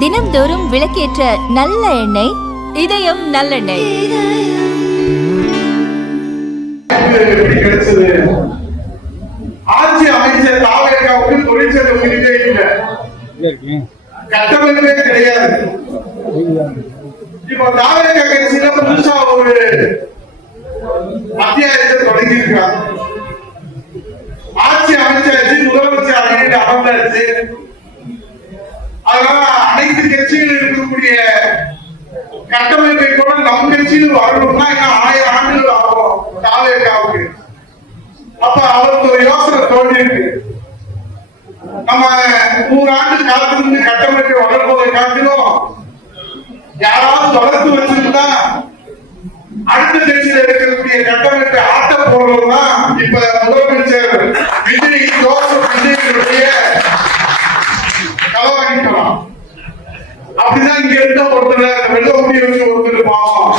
தினம்தோறும் விளக்கேற்ற நல்ல எண்ணெய் இதயம் நல்லெண்ணெய். ஆட்சி அமைச்சர் தாவேக்காவுக்கு தொழிற்சங்க பிரிவே இல்லை, கட்டமைப்பே கிடையாது. இப்ப தாவேக்கா கட்சியில புதுசா ஒரு அத்தியாயத்தை தொடங்கி இருக்காங்க. ஆட்சி அமைச்சாச்சு, முதலமைச்சர் அணியில் அமர்ந்தாச்சு. அதனால அனைத்து கட்சியில் இருக்கக்கூடிய கட்டமைப்பை கூட நம் கட்சியில் வரணும்னா இன்னும் 1000 ஆண்டுகள் ஆகும் தாவேக்காவுக்கு. அப்ப அவருக்கு ஒரு யோசனை தோன்றி இருக்கு, நம்ம 100 ஆண்டு காலத்திலிருந்து கட்டமைப்பை வளர்ப்பதை காட்டிலும் யாராவது வளர்த்து வச்சிருந்தா அடுத்த கட்சியில் இருக்கக்கூடிய கட்டமைப்பை ஆட்ட போடுறதுனா இப்ப முதலமைச்சர் விஜய் ஜோசப் விஜயனுடைய களவாணிக்கலாம். அப்படிதான் இங்க இருந்த ஒருத்தர் வெள்ள முடிவு ஒருத்தர் பாவம்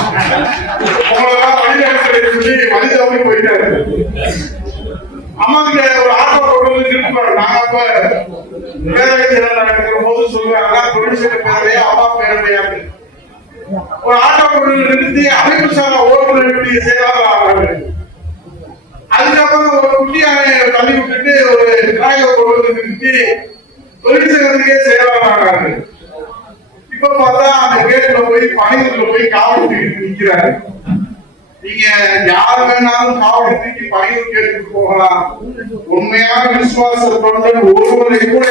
உங்களெல்லாம் வழிநடத்தை சொல்லி வழி தவறி போயிட்டாரு. அம்மாக்கு ஒரு ஆட்டோ போடுறது இருப்பாரு. நாங்க அப்ப பேரவை நடக்கிற போது சொல்லுவாங்க தொழிற்சங்க பேரவையா அம்மா பேரவையா ஒரு ஆட்டோ போடுறது நிறுத்தி அமைப்பு சாரா ஓட்டுநருடைய செயலாளர் ஆகிறாங்க. அதுக்கப்புறம் ஒரு குட்டியானை தள்ளி விட்டுட்டு ஒரு கிராய போடுறது நிறுத்தி தொழிற்சங்கத்துக்கே செயலாளர் ஆகிறாங்க. இப்ப பார்த்தா அந்த கேட்ல போய் பணியூர்ல போய் காவல் நிற்கிறாரு. நீங்க யார் வேணாலும் காவல் தூக்கி பணியூர் கேட்டுட்டு போகலாம். உண்மையான விசுவாசத்தோடு ஒருவரை கூட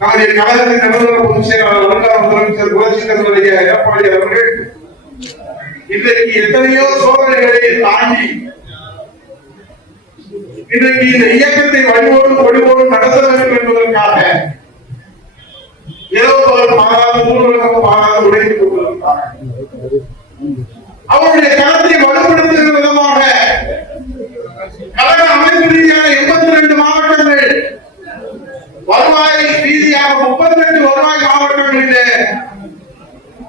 நம்முடைய கழகத்தின் நிறுவனர் பொதுச் செயலாளர் வருங்கால முதலமைச்சர் புரட்சித்தலைவர் எடப்பாடி அவர்கள் இன்றைக்கு எத்தனையோ சோதனைகளை தாண்டி இன்றைக்கு இந்த இயக்கத்தை வழிவோடு நடத்த வேண்டும் என்பதற்காக இரவு மாறாத ஊர்வலகம் மாறாத உடைத்துக் கொண்டிருக்கிறார். அவருடைய களத்தை வலுப்படுத்துகிற விதமாக கழக அமைப்பு ரீதியாக 82 மாவட்டங்கள், வருவாய் ரீதியாக 38 வருவாய் மாவட்டங்களிலே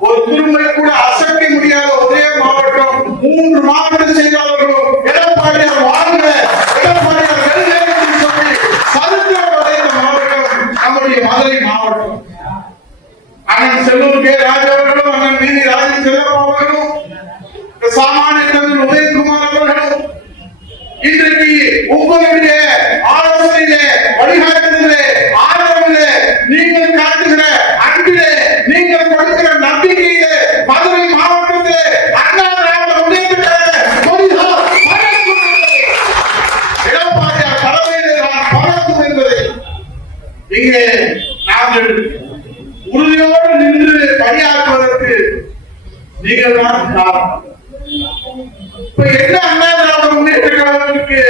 ஒரு துரும்பை கூட அசைக்க முடியாத ஒரே மாவட்டம் 3 மாவட்ட செயலாளர்களும் எடப்பாடியார் வாழ்ந்த எடப்பாடியார் வெளிநேரத்தில் சொல்லி சரித்திரம் படைத்த மாவட்டம் நம்முடைய மதுரை மாவட்டம். அண்ணன் செல்லூர் கே ராஜாவர்களும் அண்ணன் வீதி ராஜன் செல்லப்பா அவர்களும் சாமானிய தலைவர் உதயகுமார் அவர்களும் இன்றைக்கு உங்களுடைய ஆலோசனையிலே வழிகாட்டுதலே ஆதரவிலே நீங்கள் காட்டுகிற அன்பிலே நீங்கள் கொடுக்கிற நம்பிக்கையிலே மதுரை மாவட்டத்திலே அண்ணா திராவிட முன்னேற்ற எடப்பாடியார் தலைமையிலே நான் பறக்கும் என்பதை இங்கே நாங்கள் உறுதியோடு நின்று பணியாற்றுவதற்கு நீங்கள் தான் காரணம். இப்ப என்ன அண்ணா திராவிட முன்னேற்ற கழகத்திற்கு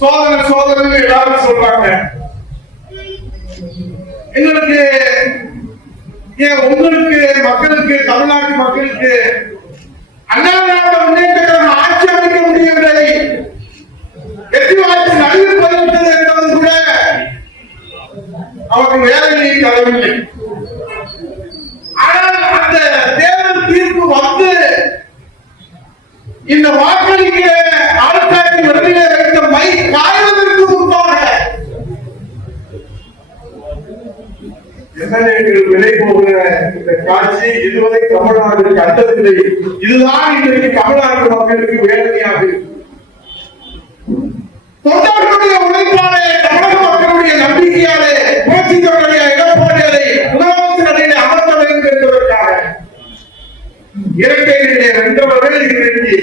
சோதனை எல்லாரும் சொல்றாங்க. எங்களுக்கு உங்களுக்கு மக்களுக்கு தமிழ்நாட்டு மக்களுக்கு அண்ணா திராவிட முன்னேற்ற கழகம் ஆட்சி அமைக்க முடியவில்லை, வெற்றி வாய்ப்பு நழுவி போய்விட்டது என்பது கூட அவருக்கு வேலையை தரவில்லை. ஆனால் அந்த தேர்தல் தீர்ப்பு வந்து இந்த வாக்களிக்க ஆட்காட்டி வெளியே வைத்த மை காய்வதற்கு முன்பாக விலை போகிற இந்த காட்சி இதுவரை தமிழ்நாடு கண்டதில்லை. இதுதான் இன்றைக்கு தமிழ்நாட்டு மக்களுக்கு வேதனையாக தொண்டர்களுடைய உழைப்பாலே தமிழக மக்களுடைய நம்பிக்கையாலே புரட்சித்தலைவர் எடப்பாடியாரை முதலமைச்சர் அணியில் அமர்த்த வேண்டும் என்பதற்காக இலங்கையிலே வென்றவர்கள் இன்றைக்கு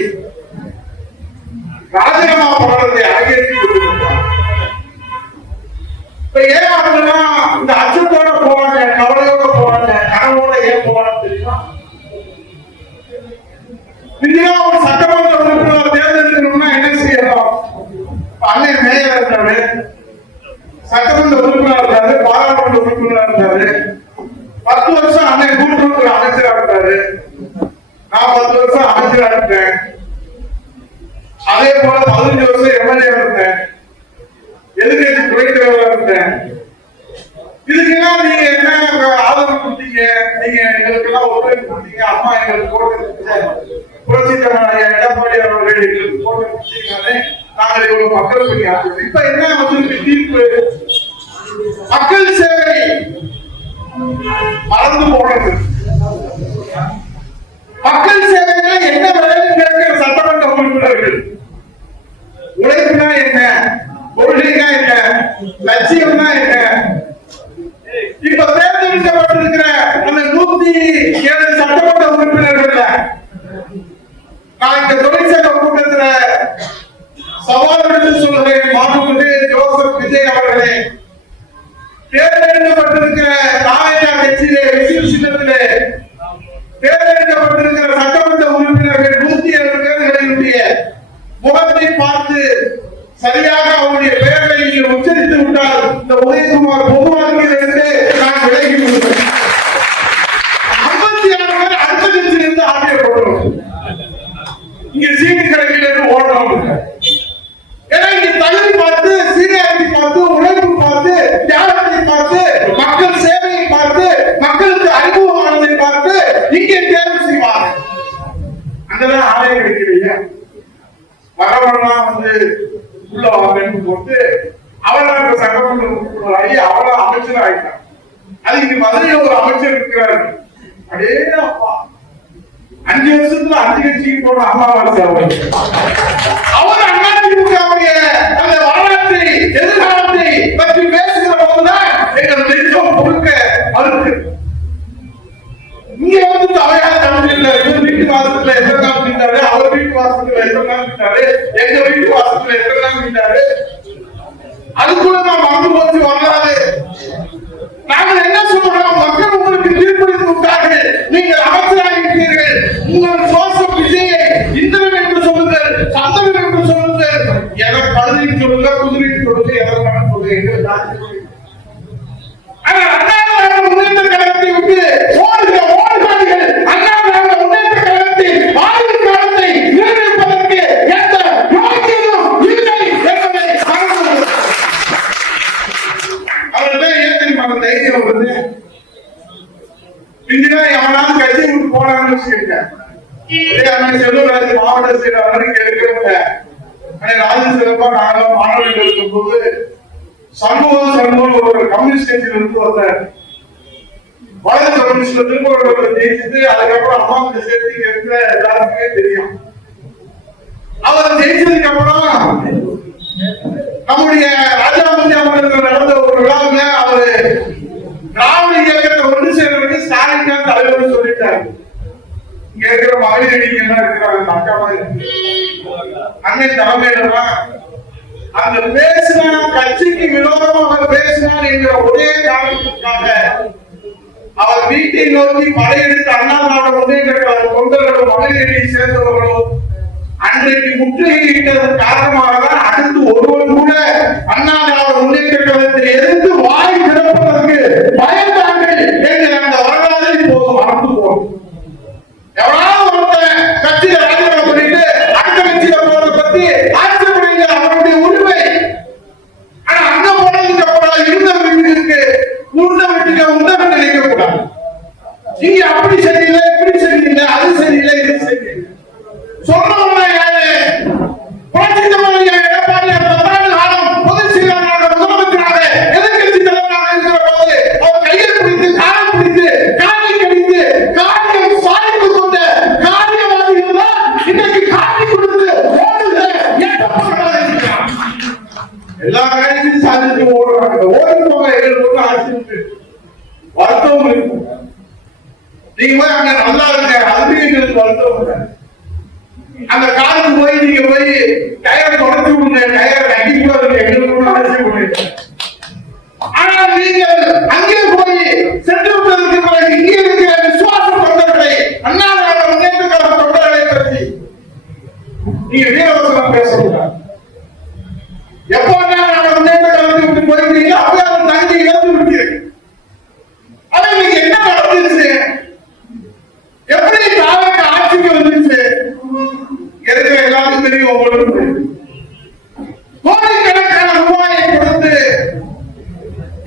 ராஜினாமா படுறதை அரங்கேற்றி கொண்டிருக்கிறார். இப்ப ஏன் அப்படின்னா இந்த அச்சத்தோட போறாங்க, கவலையோட போறாங்க, கனவோட ஏன் போறாங்க தெரியுமா? இன்னும் ஒரு சட்டமன்ற உறுப்பினர் தேர்ந்தெடுக்கணும்னா என்ன செய்யணும்? அண்ணன் மேயர் இருந்தாரு, சட்டமன்ற உறுப்பினர் இருந்தாரு, பாராளுமன்ற உறுப்பினர் இருந்தாரு, 10 வருஷம் அண்ணன் கூட்டுறவு அமைச்சராக இருந்தாரு, நான் 10 வருஷம் அமைச்சராக இருந்தேன். அதே போல 15 வருஷம் எம்எல்ஏ இருந்தேன், எதிர்கட்சி துணைத் தலைவராக இருந்தேன். இதுக்கெல்லாம் நீங்க என்ன ஆதரவு கொடுத்தீங்க? நீங்க எங்களுக்கு எல்லாம் ஒத்துழைப்பு கொடுத்தீங்க, அம்மா எங்களுக்கு போட்டு புரட்சி தலைவர் எடப்பாடி அவர்கள் எங்களுக்கு போட்ட விஷயங்களே நாங்கள் இவ்வளவு மக்கள் பணியாற்றுவோம். இப்ப என்ன வந்து தீர்ப்பு? மக்கள் சேவை மறந்து போனது. மக்கள் சேவைகளை என்ன வேலைன்னு கேட்கிற சட்டமன்ற உறுப்பினர்கள் உழைப்புனா என்ன, கொள்கைனா என்ன, லட்சியம்னா என்ன? இப்ப தேர்ந்தெடுக்கப்பட்டிருக்கிற அந்த 107 சட்டமன்ற உறுப்பினர்கள் நான் இந்த தொழிற்சங்க கூட்டத்தில் சவால் விடுத்து சொல்கிறேன். மாண்புமிகு ஜோசப் விஜய் அவர்களே, தேர்ந்தெடுக்கப்பட்டிருக்கிற தாவேகா கட்சியிலே விசில் சின்னத்திலே தேர்ந்தெடுக்கப்பட்டிருக்கிற சட்டமன்ற உறுப்பினர்கள் 107 பேர்களுடைய முகத்தை பார்த்து சரியாக அவருடைய பெயர்களை நீங்கள் உச்சரித்து விட்டால் இந்த உதயகுமார் பொதுவாழ்விலிருந்து நான் விலகி விடுவேன். 56 பேர் அடுத்த கட்சியிலிருந்து ஆகியப்படுவோம். இங்க சீட்டு கணக்கில் ஓடுறோம். ஏன்னா இங்க தகுதி பார்த்து, சீனியாரிட்டி பார்த்து, உழைப்பு பார்த்து, தியாகத்தை பார்த்து, மக்கள் சேவையை பார்த்து, மக்களுக்கு அறிமுகமானதை பார்த்து இங்கே தேர்வு செய்வாங்க. அங்கதான் ஆலயம் கிடைக்கிறீங்க. வரவெல்லாம் வந்து உள்ள வாங்கன்னு போட்டு அவெல்லாம் சட்டமன்ற ஆகி அவளா அமைச்சர் ஆயிட்டான். அது இங்க மதுரையில் ஒரு அமைச்சர் இருக்கிறாரு. அதே அப்பா 5 வருஷத்துல 5 கட்சிக்கு போன அம்மாவாசை அவர் அதிமுகவுடைய அந்த வரலாற்றை, எதிர்காலத்தை பற்றி பேசுகிற போதுதான் எங்கள் நெஞ்சம் பொறுக்க மறுக்கு. இங்க வந்து அவையான தமிழ் இல்ல. இவர் வீட்டு வாசத்துல எத்தனை நாள் நின்றாரு, அவர் வீட்டு வாசத்துல எத்தனை நாள் நின்றாரு, எங்க வீட்டு வாசத்துல எத்தனை நாள் நின்றாரு, அது கூட நான் மறந்து போச்சு வரலாறு. நாங்கள் என்ன சொல்றோம்? மக்கள் உங்களுக்கு தீர்ப்பளித்து விட்டார்கள், நீங்கள் அமைச்சராக இருக்கிறீர்கள். உங்கள் ஜோசப் விஜயை இந்திரன் என்று சொல்லுங்கள், சந்திரன் என்று சொல்லுங்கள், எதை கழுதைக்கு சொல்லுங்க, குதிரைக்கு சொல்லுங்க, எதற்கான சொல்லுங்க. ஆனால் அண்ணா முன்னேற்ற கழகத்தை விட்டு ஓடுகிற ஓடுகாடிகள் அண்ணா முன்னேற்ற கழகத்தின் ஆயுள் காலத்தை நிர்ணயிப்பதற்கு எந்த யோகியமும் இல்லை என்பதை அவர்கள் ஏன் தெரியுமா அந்த தைரியம் வருது? இந்தியா எவனாவது கட்சி விட்டு போனான்னு வச்சுக்கிட்டேன். செல்வராஜ் மாவட்ட செயலாளர் கேட்கிறவங்க ராஜ சிறப்பா நாங்களும் மாணவர்கள் இருக்கும் போது சண்முகம் ஒரு கம்யூனிஸ்ட் கட்சியில் இருந்து வந்தார். வலது கம்யூனிஸ்ட்ல திரும்ப ஜெயிச்சுட்டு அதுக்கப்புறம் அம்மாவுக்கு சேர்த்து இருக்கிற எல்லாருக்குமே தெரியும். அவர் ஜெயிச்சதுக்கு அப்புறம் நம்முடைய ராஜாமதி அமர்வில் நடந்த ஒரு விழாவில் அவரு திராவிட இயக்கத்தை ஒன்று சேர்வதற்கு ஸ்டாலின் தான் தலைவர் சொல்லிட்டாரு. இங்க இருக்கிற மகளிர் என்ன இருக்கிறாங்க அக்கா மாதிரி அண்ணன் தலைமையில அந்த பேசினா கட்சிக்கு விரோதமாக பேசினார் என்கிற ஒரே காரணத்திற்காக அவர் வீட்டை நோக்கி படையெடுத்து அண்ணா திராவிட முன்னேற்ற கழக தொண்டர்களும் மகளிரை சேர்ந்தவர்களும் அன்றைக்கு முற்றுகையிட்டதன் காரணமாக தான் அடுத்து ஒருவர் கூட அண்ணா திராவிட முன்னேற்ற கழகத்தை எதிர்த்து வாய் திறப்பதற்கு பயந்தார்கள் என்கிற அந்த வரலாறு இப்போது மறந்து போகும். எவ்வளவு ஒருத்தன் கட்சியில ராஜினாமா பண்ணிட்டு அடுத்த கட்சியில போறதை பத்தி ஆட்சேபனைங்க அவருடைய உரிமை. ஆனா அங்க போனதுக்கு அப்புறம் இருந்த வீட்டுக்கு உண்ட வீட்டுக்கு உண்டை நினைக்க கூடாது. இங்க அப்படி சரியில்லை, இப்படி சரியில்லை, அது சரியில்லை, இது சரியில்லை சொல்றவங்க யாரு? புரட்சி தலைவர் எடப்பாடி 10 காலம் பொதுச் செயலாளராக முதலமைச்சராக எதிர்கட்சி தலைவராக இருக்கிற போது அவர் கையை பிடித்து காலம் பிடித்து காலை கடித்து காரியம் சாய்ந்து கொண்ட காரியவாதிகள் தான் இன்னைக்கு காட்டி கொடுத்து ஓடுகிற எல்லா காரியத்தையும் சாதிச்சு ஓடுறாங்க. ஓடி போக எங்களுக்கு ஆட்சி வருத்தம் இருக்கும். நீங்க போய் அங்க நல்லா இருக்க அதுவே எங்களுக்கு வருத்தம் இல்லை. அந்த காலுக்கு போய் நீங்க போய் டயரை தொடர்ந்து விடுங்க, டயரை கட்டி கூட எங்களுக்கு அவசியம் இல்லை. ஆனால் நீங்கள் அங்கே போய் சென்று விட்டதற்கு பிறகு இங்கே இருக்கிற விசுவாச தொண்டர்களை அண்ணா திராவிட முன்னேற்ற கழக தொண்டர்களை பற்றி நீங்க வீரவசனம் பேசக்கூடாது. எப்போ அண்ணா திராவிட முன்னேற்ற கழகத்தை விட்டு போயிருக்கீங்க அப்பவே அவர் தகுதி இழந்து விட்டீர்கள். ஆனா நீங்க என்ன நடந்துச்சு? எப்படி தாவக ஆட்சிக்கு வந்துச்சு? இருக்கிற எல்லாருக்கும் தெரியும். உங்களுக்கு கோடிக்கணக்கான ரூபாயை கொடுத்து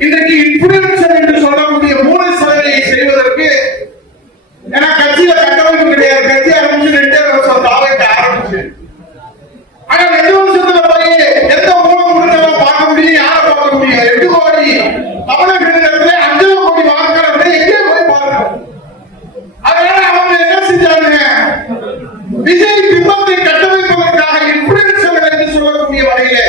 இன்றைக்கு இன்ஃபுளுன்சர் என்று சொல்லக்கூடிய மூளை செலவை செய்வதற்கு ஏன்னா கட்சியில கட்டமைப்பு கிடையாது. கட்சி ஆரம்பிச்சு 2 வருஷம் சொல்லக்கூடிய 2 கோடி தமிழர்களிடத்திலே 5 கோடி வாக்காளர்களை எங்கே போய் பார்க்கணும்? அதனால அவங்க என்ன செஞ்சாங்க? விஜய் பிம்பத்தை கட்டமைப்பதற்காக இன்ஃபுளுன்சர் என்று சொல்லக்கூடிய வகையிலே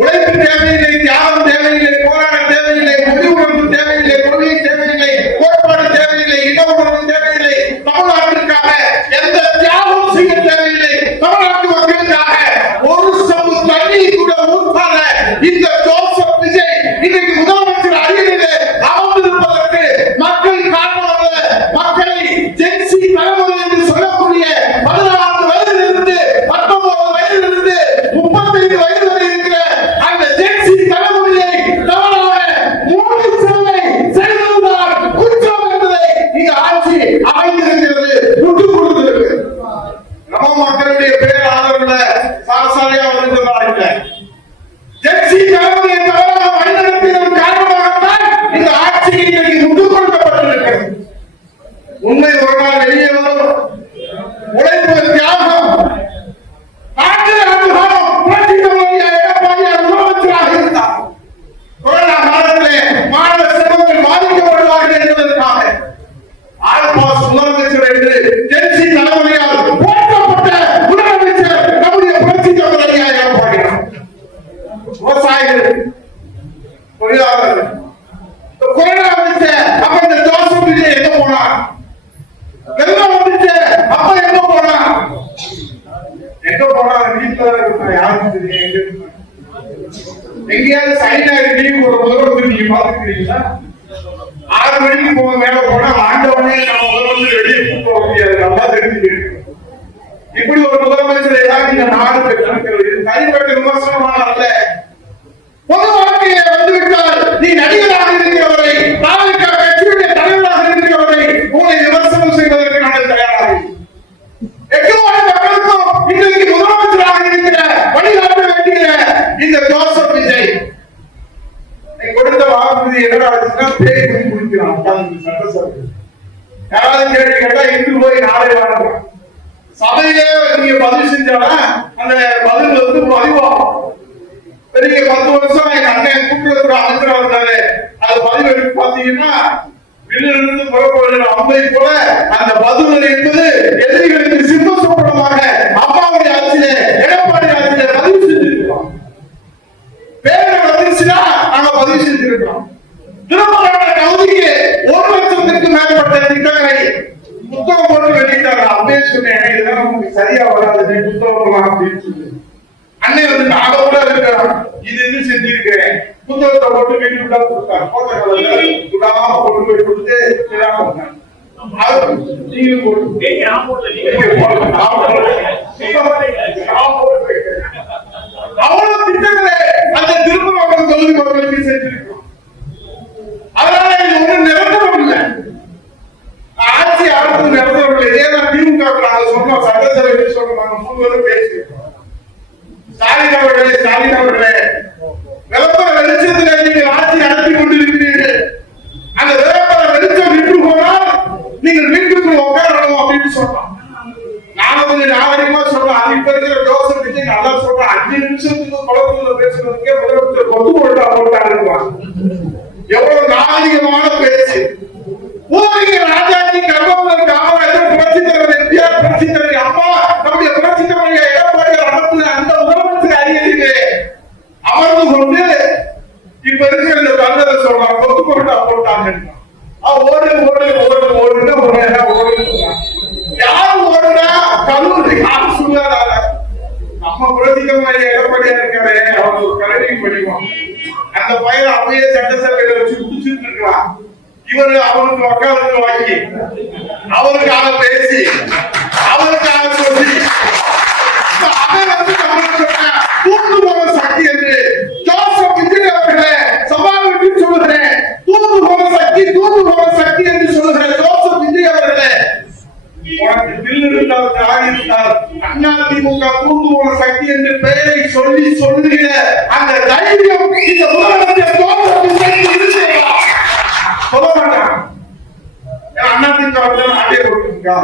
உழைப்பு தேவையில்லை, தியாகம் தேவையில்லை, போராட தேவையில்லை, முடிவுணர்வு தேவையில்லை, கொள்கை தேவையில்லை, கோட்பாடு தேவையில்லை, இட உணர்வு தேவையில்லை, தமிழ்நாட்டிற்காக எந்த தியாகம் செய்ய தேவையில்லை, தமிழ்நாட்டு மக்களுக்காக ஒரு சமு தண்ணீர் கூட ஊற்றாத இந்த ஜோசப் விஜய் இன்னைக்கு முதலமைச்சர் அரியணையிலே அமர்ந்திருப்பதற்கு மக்கள் காரணமாக மக்களை ஜென்சி தலைமுறை என்று சொல்லக்கூடிய 16 வயதிலிருந்து 19 வயதிலிருந்து 35 வயது வரை இருக்கிற அந்த ஜென்சி தலைமுறையை தவறாக மூடி சேவை செய்ததுதான் குற்றம் என்பதை இந்த ஆட்சி அமைந்திருக்கிறது, விட்டுக் கொடுக்கிறது. நம்ம மக்களுடைய பேர் ஆதரவுல சாசாரியா வந்திருக்கிறாங்க. ஜென்சி தலைமுறையை தவறாக வழிநடத்தியதன் காரணமாகத்தான் இந்த ஆட்சி இன்றைக்கு விட்டுக் கொடுக்கப்பட்டிருக்கிறது. உண்மை ஒரு நாள் வெளியே வரும். உழைப்பு தியாகம் 4 ஆண்டு காலம் புரட்சி தலைவர் எடப்பாடியார் முதலமைச்சராக இருந்தார். கொரோனா காலத்திலே மாணவ செல்வங்கள் பாதிக்கப்படுவார்கள் என்பதற்காக ஆல்பாஸ் முதலமைச்சர் என்று ஜென்சி தலைமையால் போற்றப்பட்ட முதலமைச்சர் நம்முடைய புரட்சி தலைவர் எடப்பாடியார். விவசாயிகள், தொழிலாளர்கள், கொரோனா வந்துச்சு அப்ப இந்த ஜோசப் விஜய் எங்க போனார்? வெள்ளம் வந்துச்சு அப்ப எங்க போனா? எங்க போனா? வீட்டுல இருக்கிற யாருக்கும் தெரியும். எங்கேயாவது சைனா லீவ் ஒரு முதல்வர் நீங்க பாத்துக்கிறீங்களா? 6 மணிக்கு போக மேல போனா ஆண்டவனே நம்ம முதல்வர் வெளியே கூப்பிட முடியாது, நல்லா தெரிஞ்சுக்கிட்டு. இப்படி ஒரு முதலமைச்சர் ஏதாவது இந்த நாடு பெற்று தனிப்பட்ட விமர்சனமான அல்ல. பொது வாழ்க்கையை வந்துவிட்டால் நீ நடிகராக இருக்கிறவரை, தாலுகா கட்சியுடைய தலைவராக இருக்கிறவரை உங்களை விமர்சனம் செய்வதற்கு நாங்கள் தயாராக இருக்கிறோம். 8 கோடி மக்களுக்கும் இன்றைக்கு முதலமைச்சராக இருக்கிற வழிகாட்ட வேண்டிய இந்த ஜோசப் விஜய் கொடுத்த வாக்குறுதி என்ன ஆச்சுன்னா பேய் பண்ணி குடிக்கிறான். சட்டசபை யாராவது கேள்வி கேட்டா இன்று போய் நாளை வாங்க சபையிலே நீங்க பதிவு செஞ்சாலும் அந்த பதில் வந்து பதிவாகும். பெரிய 10 வருஷம் எங்க அண்ணன் கூட்டுறதுக்கு அமைச்சரா இருந்தாரு. அது பதிவு எடுத்து பாத்தீங்கன்னா வில்லிலிருந்து புறப்படுகிற அம்பை போல அந்த பதிவு என்பது எதிரிகளுக்கு சிம்ம சோப்பனமாக அப்பாவுடைய ஆட்சியிலே எடப்பாடி ஆட்சியிலே பதிவு செஞ்சிருக்கிறோம். பேரை வந்துருச்சுன்னா நாங்க பதிவு செஞ்சிருக்கிறோம். திருமண கவுதிக்கு 1 லட்சத்துக்கு மேற்பட்ட திட்டங்களை புத்தகம் போட்டு வெளியிட்டாங்க. அப்படியே சொன்னேன், இதெல்லாம் நமக்கு சரியா வராது, புத்தகம் அப்படின்னு சொல்லி அன்னை வந்து நாங்க கூட இருக்கிறோம். இது செஞ்சிருக்கிறேன், புத்தகத்தை போட்டு வீட்டுக்குள்ள கொடுத்தாங்க. போட்டாங்க கொண்டு போய் கொடுத்து அவ்வளவு திட்டங்களை அந்த திருப்பரங்குன்றம் தொகுதி மக்களுக்கு செஞ்சிருக்கிறோம். அதனால இது ஒன்றும் நிரந்தரம் இல்லை. ஆட்சி அடுத்து நிரந்தரம் இல்லை. இதேதான் திமுக நாங்கள் சொன்னோம், சட்டசபை சொன்னோம், நாங்கள் 3 பேரும் பேசியிருக்கோம். ஸ்டாலின் அவர்களே விளம்பர வெளிச்சத்தில் நீங்கள் ஆட்சி நடத்தி கொண்டிருக்கிறீர்கள். அந்த விளம்பர வெளிச்சம் விட்டு போனால் நீங்கள் வீட்டுக்குள் உட்காரணும் அப்படின்னு சொன்னோம். நானும் கொஞ்சம் நாகரிகமா சொல்றேன். அது இப்ப இருக்கிற ஜோசப் விஜய் நல்லா சொல்றேன். 5 நிமிஷத்துக்கு குழப்பத்துல பேசுறதுக்கே முதலமைச்சர் கொண்டு போட்டாங்க. எவ்வளவு நாகரிகமான பேச்சு. பூர்வீக ராஜாஜி, கர்மவீரர் காமராஜர், புரட்சி தலைவர் எம்ஜிஆர், புரட்சி தலைவர் அம்மா, நம்முடைய புரட்சி தலைவர் எடப்பாடியார் அமர்ந்து அந்த முதலமைச்சர் அரியணையிலே அமர்ந்து கொண்டு இப்ப இருக்கிற இந்த தமிழரை சொல்றாங்க கொத்து போட்டா போட்டாங்க. ஓடு ஓடு ஓடு ஓடுன்னு ஒரு நேரம் ஓடுன்னு யார் ஓடுனா கல்லூரி யாரு சொல்லாத நம்ம புரட்சி தலைவர் எடப்பாடியார் இருக்காரு, அவர் ஒரு கல்வி படிவோம். அந்த பையன் அப்படியே சட்டசபையில வச்சு குடிச்சுட்டு இருக்கலாம். இவரு அவருக்கு வக்காலத்து வாங்கி அவருக்காக பேசி அவருக்காக சொல்லி அவன் வந்து தூண்டு போன சக்தி என்று ஜோசப் விஜய் அவர்களே சபாவிற்கு சொல்லுகிறேன். தூண்டு போன சக்தி என்று சொல்லுகிற ஜோசப் விஜய் அவர்களே, உனக்கு பில் இருந்தால் தாய் இருந்தால் அண்ணா திமுக தூண்டு போன சக்தி என்று பெயரை சொல்லி சொல்லுகிற அந்த தைரியம் இந்த முதலமைச்சர் ஜோசப் விஜய் இருக்கிறதா? சொல்ல மாட்டான். அண்ணா திமுக ஆட்டை போட்டுருக்கா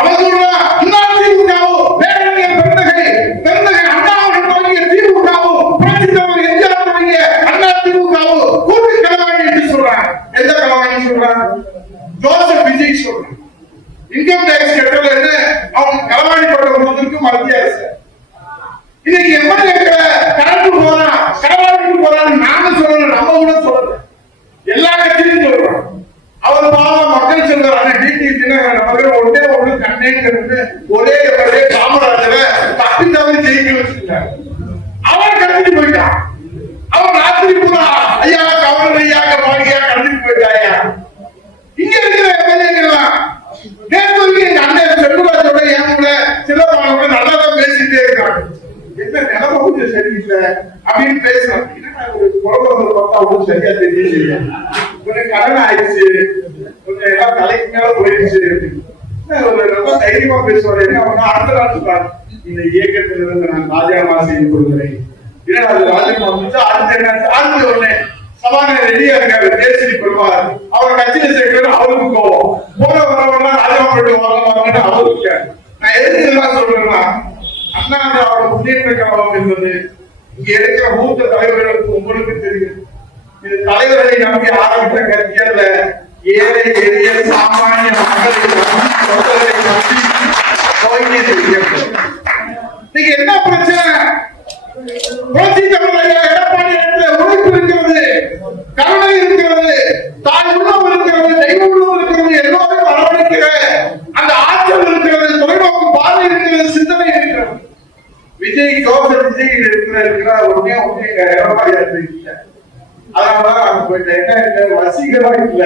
அவர் அண்ணா திமுகவும் பேரணிய பெருந்தகை அண்ணாவுடன் திமுகவும் புரட்சி தலைவர் மத்திய அரசு. இன்னைக்கு எம்எல்ஏக்களை கலந்து போறான், கடவாடிக்கு போறான்னு நானும் சொல்லணும், நம்ம கூட சொல்லணும், எல்லா கட்சியிலும் சொல்றோம். அவர் பாவம் மக்கள் சொல்றாங்க, ஒன்னே ஒண்ணு கண்ணேங்கிறது ஒரே காமராஜரை தப்பி தவறி ஜெயிக்க வச்சிருக்காரு. அவன் கடந்துட்டு போயிட்டான். அவன் ராத்திரி பூரா ஐயா கவர்னர் ஐயா பாடியா கடந்துட்டு போயிட்டாயா. இங்க இருக்கிற எம்எல்ஏக்கெல்லாம் நேற்று வரைக்கும் எங்க அண்ணன் செல்வராஜோட என் கூட சிலப்பானோட நல்லா தான் பேசிட்டே இருக்காங்க. என்ன நிலம கொஞ்சம் சரியில்லை அப்படின்னு பேசுறாங்க. குழந்தை பார்த்தா ஒன்றும் சரியா தெரியல, கொஞ்சம் கடன் ஆயிடுச்சு, கொஞ்சம் எல்லாம் தலைக்கு மேல போயிடுச்சு. ரொம்ப தைரியமா பேசுவாரு. என்ன அடுத்த நாள் சொல்றாரு, இந்த இயக்கத்திலிருந்து நான் ராஜினாமா செய்து கொடுக்கிறேன். ராஜினாமா முடிச்சா அடுத்த என்ன, அடுத்த உடனே சபாநாயகர் ரெடியா இருக்காரு, பேசி கொள்வார். அவர் கட்சியில சேர்க்கிறது அவருக்கு கோவம், போற வரவெல்லாம் ராஜினாமா பண்ணிட்டு வாங்க அவருக்கு. நான் எதுக்கு இதெல்லாம் சொல்றேன்னா, அண்ணா திராவிட முன்னேற்ற கழகம் என்பது இங்க இருக்கிற மூத்த தலைவர்களுக்கு உங்களுக்கு தெரியும். இது தலைவர்களை நம்பி ஆரம்பித்த கட்சி அல்ல. ஏழை எளிய சாமானிய மக்களை நம்பி நீங்க என்ன பிரச்சனை? புரட்சி தமிழக எடப்பாடி உழைப்பு இருக்கிறது, கருணை இருக்கிறது, தாய் உள்ளம் இருக்கிறது, தெய்வ உள்ளம் இருக்கிறது, எல்லோரும் அரவணைக்கிற அந்த ஆற்றல் இருக்கிறது, தொலைநோக்கு பார்வை இருக்கிறது, சிந்தனை இருக்கிறது. விஜய் ஜோசப் விஜய் இருக்கிற ஒன்னே ஒன்னே எடப்பாடி இல்லை. அதனாலதான் போயிட்ட என்ன வசீகரா இல்ல,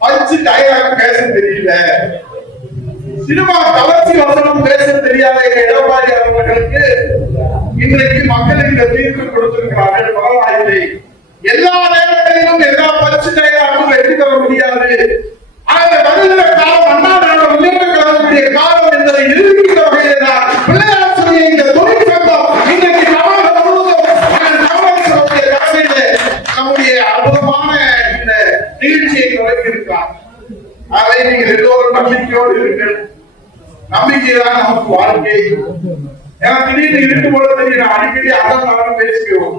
பஞ்சு டயலாக் பேச தெரியல, சினிமா கவர்ச்சி வசனம் பேச தெரியாத எடப்பாடி அவர்களுக்கு இன்றைக்கு மக்களுக்கு தீர்ப்பு கொடுத்திருக்கிறார்கள். பரவாயில்லை, எல்லா நேரங்களிலும் எல்லா பஞ்சு டயலாக்கும் வெற்றி பெற முடியாது. வருகிற காலம் அண்ணா திராவிட முன்னேற்ற கழகத்துடைய காலம் என்பதை நிரூபிக்கிற வகையில் தான் பிள்ளையார் சொல்லிய இந்த தொழிற்சங்கம் இன்றைக்கு தமிழகம் முழுவதும் நம்முடைய அற்புதமான இந்த நிகழ்ச்சியை தொடங்கியிருக்கிறார். அதை நீங்கள் எல்லோரும் நம்பிக்கையோடு இருங்கள். நம்பிக்கைதான் நமக்கு வாழ்க்கை. ஏன்னா திடீர்னு இருக்கும் போது தெரியும், அடிக்கடி அதான் பேசிக்குவோம்,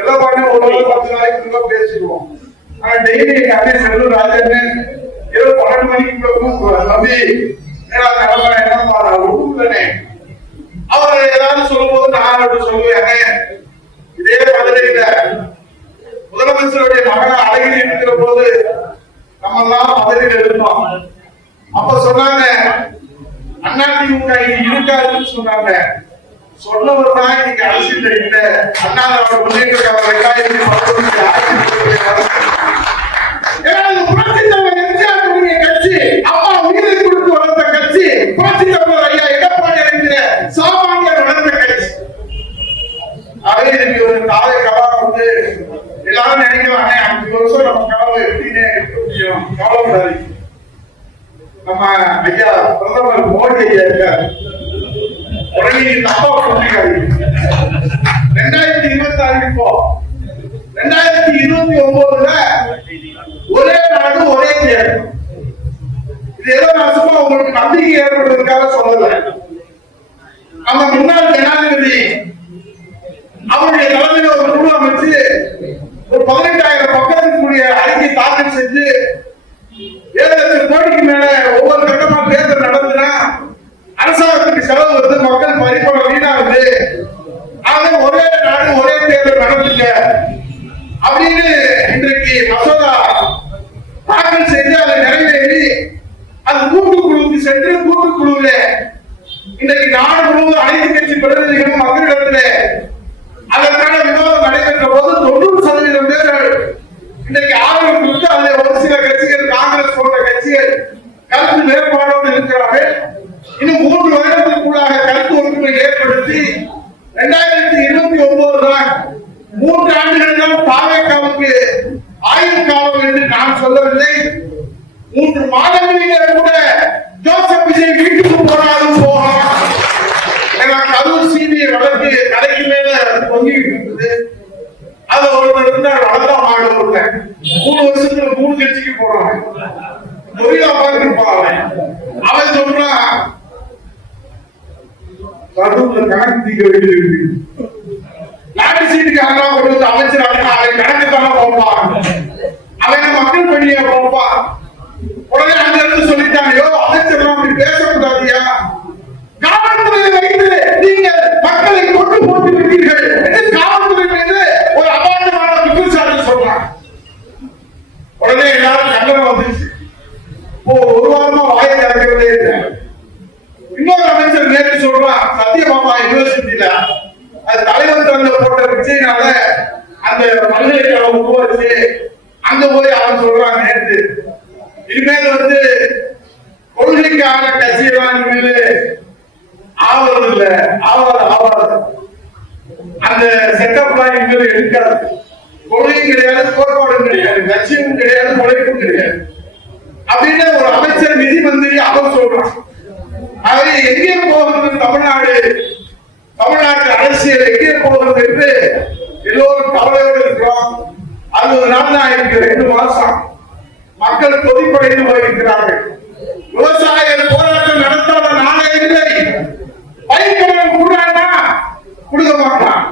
எல்லாம் ஒரு நாள் 10 நாளைக்கு பேசிக்குவோம். ஆனா டெய்லி எங்க அண்ணன் செல்லூர் ராஜன் இரவு 12 மணிக்கு கூப்பிடுவார், தம்பி என்னே அவர் ஏதாவது சொல்லும் போது நான் சொல்லுவேன். இதே மதுரையில முதலமைச்சருடைய மகனை அழகிரி இருக்கிற போது நம்ம எல்லாம் மதுரையில் இருந்தோம். அப்ப சொன்னாங்க அதிமுக இருக்காதுன்னு சொன்னாங்க. சொன்னவர் தான் இன்னைக்கு அரசியல் இல்ல. அண்ணா திராவிட முன்னேற்ற கழகம் 2016 கட்சி, அம்மா உயிரை கொடுத்து வளர்ந்த கட்சி, புரட்சி தலைவர் ஐயா எடப்பாடி என்கிற சாமானியர் வளர்ந்த கட்சி. அதே ஒரு தாயை கலாம் வந்து எல்லாரும் நினைக்கிறாங்க 5 வருஷம் நம்ம கனவு எப்படின்னு இருக்க முடியும். கவலைப்படாது, நம்ம ஐயா பிரதமர் மோடி ஐயா இருக்காரு. உடனே தப்பா புரிஞ்சுக்காது. 2026 இப்போ 2029 ஒரே நாடு ஒரே தேர்தல். இது ஏதோ நாசமா உங்களுக்கு நம்பிக்கை ஏற்படுவதற்காக சொல்லல. நம்ம முன்னாள் ஜனாதிபதி அவருடைய தலைமையில ஒரு குழு அமைச்சு ஒரு 18,000 பக்கத்துக்கு கூடிய அறிக்கை தாக்கல் செஞ்சு 7 லட்சம் கோடிக்கு மேல ஒவ்வொரு கட்டமா தேர்தல் நடந்துனா அரசாங்கத்துக்கு செலவு வருது, மக்கள் பரிபாலம் வீணாகுது. ஆக ஒரே நாடு ஒரே தேர்தல் நடந்துங்க அப்படின்னு இன்றைக்கு மசோதா தாக்கல் செய்து அதை நிறைவேறி அது கூட்டுக்குழுவுக்கு சென்று கூட்டுக்குழுவில் இன்றைக்கு நாடு முழுவதும் அனைத்து கட்சி பிரதிநிதிகளும் மக்களிடத்திலே அதற்கான விவாதம் நடைபெற்ற போது 90% பேர் இன்றைக்கு ஆதரவு கொடுத்து அதில் ஒரு சில கட்சிகள், காங்கிரஸ் போன்ற கட்சிகள் கருத்து வேறுபாடோடு இருக்கிறார்கள். இன்னும் 3 வருடத்திற்குள்ளாக கருத்து ஒற்றுமை ஏற்படுத்தி 2029 தான் 3 ஆண்டுகள் தான் பாவேக்காவுக்கு ஆயுள் காலம் என்று நான் சொல்லவில்லை. 3 மாதங்களிலே கூட ஜோசப் விஜய் வீட்டுக்கு போனாலும் போகலாம். ஏன்னா கரூர் சிபிஐ வழக்கு கடைக்கு மேல பொங்கிட்டு இருக்குது. அது ஒருவர் இருந்தால் வளர்ந்தா மாடு 3 வருஷத்துல 3 கட்சிக்கு போறான். தொழிலா பார்த்துருப்பான். அவன் சொல்றான் கரூர்ல கணக்கு தீக்க வேண்டியிருக்கு. நாட்டு சீட்டுக்கு யாரா கொண்டு அமைச்சர் அவன் கணக்கு தானே போப்பான், அவன் மக்கள் பணியை போப்பான். உடனே அங்க இருந்து சொல்லிட்டாங்க, அமைச்சர் அப்படி பேசக்கூடாதியா, காவல்துறை இருக்கிறீர்கள் என்று காவல்துறை மீது ஒரு அபாண்டமான குற்றச்சாட்டு சொல்றாங்க. உடனே எல்லாரும் கண்டனம் வந்துச்சு. ஒரு வாரமா வாயை திறக்கிறதே இல்லை. இன்னொரு அமைச்சர் நேற்று சொல்றான், சத்யபாமா யூனிவர்சிட்டியில அது தலைவர் தந்த போட்ட பிச்சையினால அந்த பல்கலைக்கழகம் உருவாச்சு. அங்க போய் அவன் சொல்றான் நேற்று, இனிமேல் கொள்கைக்கான கட்சியெல்லாம் இனிமேல் ஆவது இல்லை, ஆவாது. அந்த செட்டப்லாம் இனிமேல் எடுக்காது. கொள்கையும் கிடையாது, கோட்பாடும் கிடையாது, கட்சியும் கிடையாது, கொலைக்கும் கிடையாது அப்படின்னு ஒரு அமைச்சர் நிதி மந்திரி அவர் சொல்றான். ஆகவே எங்கே போகிறது தமிழ்நாட்டு அரசியல் எங்கே போகிறது என்று எல்லோரும் கவலையோடு இருக்கிறோம். 60 நாள் தான் இருக்கு, 2 மாசம். மக்கள் கொதிப்படைந்து போயிருக்கிறார்கள். விவசாயிகள் போராட்டம் நடத்தாத நாளே இல்லை. பயிர்க்கடன் கூடாதுன்னா கொடுக்க மாட்டான்.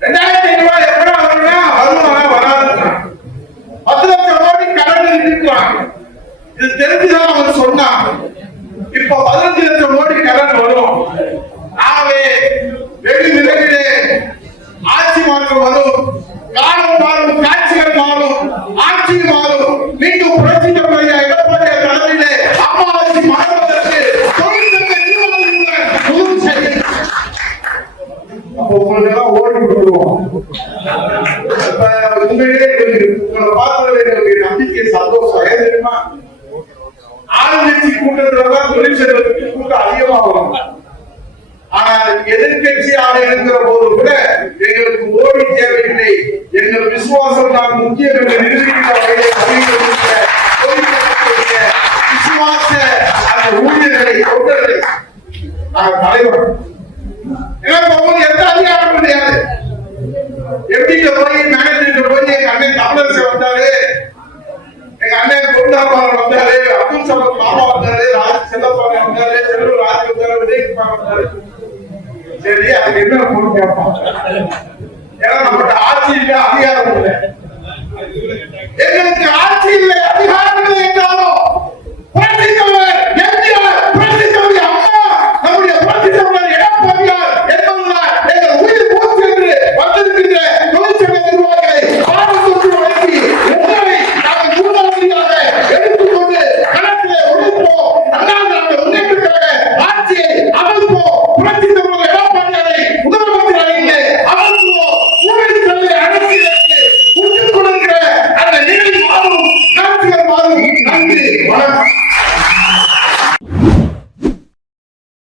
2500 ரூபாய் எப்படா வரும்னா வராதுன்னா 10 லட்சம் கோடி கடன் இருக்கிறான். இது தெரிஞ்சுதான் அவன் சொன்னான். இப்ப 15 லட்சம் கோடி கடன் வரும். ஆகவே வெகு விரைவிலே ஆட்சி மாற்றம் வரும். காலம் மாறும், காட்சிகள் மாறும், ஆட்சி மாறும். மீண்டும் புரட்சி தலைவர் எடப்பாடி தலைமையிலே அம்மா ஆட்சி மாறுவதற்கு தொழிற்சங்க நிறுவனங்களுடன் உதவி செய்யும். அப்போ உங்களுக்கு எல்லாம் ஓடி விடுவோம். உண்மையிலே உங்களை பார்த்ததில் எங்களுக்கு நம்பிக்கை, சந்தோஷம். ஏன் தெரியுமா? ஆளுங்கட்சி கூட்டத்துலதான் தொழிற்சங்கத்துக்கு கூட்டம் அதிகமாகும். ஆனால் எதிர்கட்சியாக இருக்கிற போது கூட எங்களுக்கு ஓடி தேவையில்லை. எங்கள் விசுவாசம் தான் முக்கியம் என்று நிரூபிக்கிற விசுவாச அந்த ஊழியர்களை தொண்டர்களை தலைவர் எந்த அதிகாரம் கிடையாது. எப்படிங்க போய் மேனேஜர் போய் எங்க அண்ணன் தமிழரசு வந்தாரு, எங்க அண்ணன் பொருளாதாரம் வந்தாரு, அப்துல் சமத் மாமா வந்தாரு, ராஜ் செல்லப்பாங்க வந்தாரு, செல்லூர் ராஜ் வந்தாரு, விஜயகுமார் வந்தாரு. சரி, அதுக்கு என்ன பொருள் கேட்பான்? ஏன்னா நம்மகிட்ட ஆட்சி இல்லை, அதிகாரம் இல்லை. எங்களுக்கு ஆட்சி இல்லை, அதிகாரம் இல்லை என்றாலும் புரட்சி தலைவர் எம்ஜிஆர், புரட்சி தலைவர் அம்மா, நம்முடைய புரட்சி தலைவர் எடப்பாடியார் என்பதுதான் எங்கள் உயிர் மூச்சு என்று வந்திருக்கின்ற தொழிற்சங்க நிர்வாகிகளை பாடத்தொற்று வழங்கி உங்களை நாங்கள் முன்மாதிரியாக எடுத்துக்கொண்டு களத்திலே உழைப்போம். அண்ணாதிராவிட முன்னேற்றக் கழக ஆட்சியை அமைப்போம். புரட்சி தலைவர் எடப்பாடியாரை முதலமைச்சர் அணியிலே அமர்த்துவோம். ஊழல் தன்னை அரசியலுக்கு உற்றுக் கொடுக்கிற அந்த நிலை மாறும், காட்சிகள் மாறும். நன்றி, வணக்கம்.